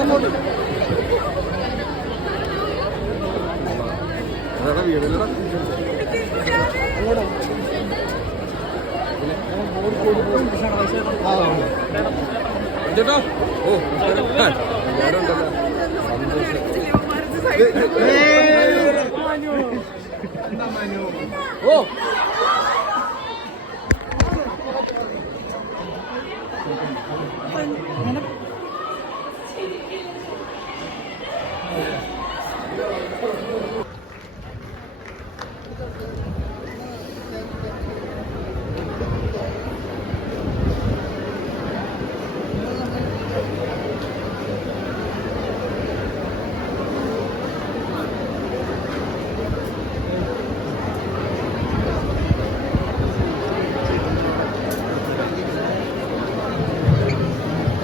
അങ്ങോട്ട് വീടില്ലടാ ചേട്ടാ ഓ എല്ലാവരും ഉണ്ടല്ലോ ഓ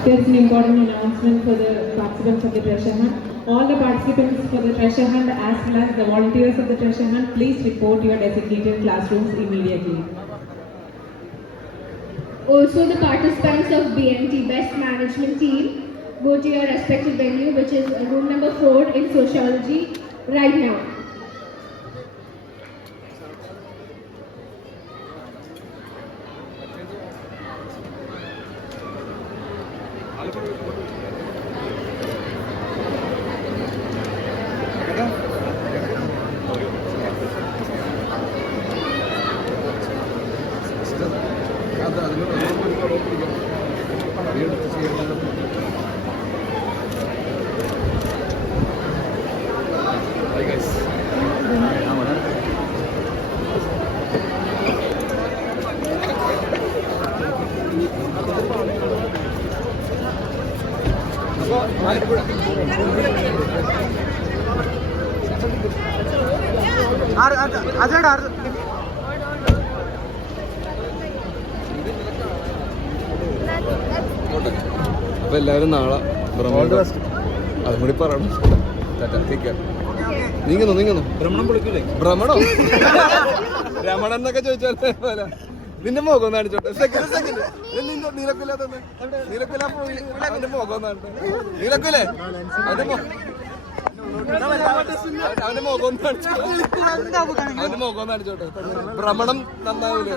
There's an important announcement for the participants of the treasure hunt. All the participants for the treasure hunt as well as the volunteers of the treasure hunt, please report to your designated classrooms immediately. Also, the participants of BMT Best Management Team, go to your respective venue, which is room number 4 in Sociology right now. അപ്പൊ എല്ലാവരും നാളെ അതും കൂടി പറയണം. നീങ്ങുന്നു ഭ്രമണോ രമണൻ എന്നൊക്കെ ചോദിച്ചാൽ നിന്റെ മുഖം ഒന്ന് കാണിച്ചോട്ടെ. സെക്കൻഡ് നീലക്കില്ല അവന്റെ മുഖം ഒന്ന് കാണിട്ടെ. നീലക്കില്ലേ അവന്റെ മുഖം ഒന്ന് അവന്റെ മുഖം ഒന്ന് കാണിച്ചോട്ടെ. ഭ്രമണം നന്നാവൂല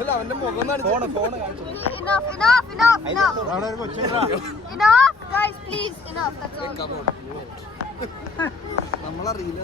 അല്ല അവന്റെ മുഖം ഒന്ന് കാണിച്ചോട്ടെ. നമ്മളറിയില്ല.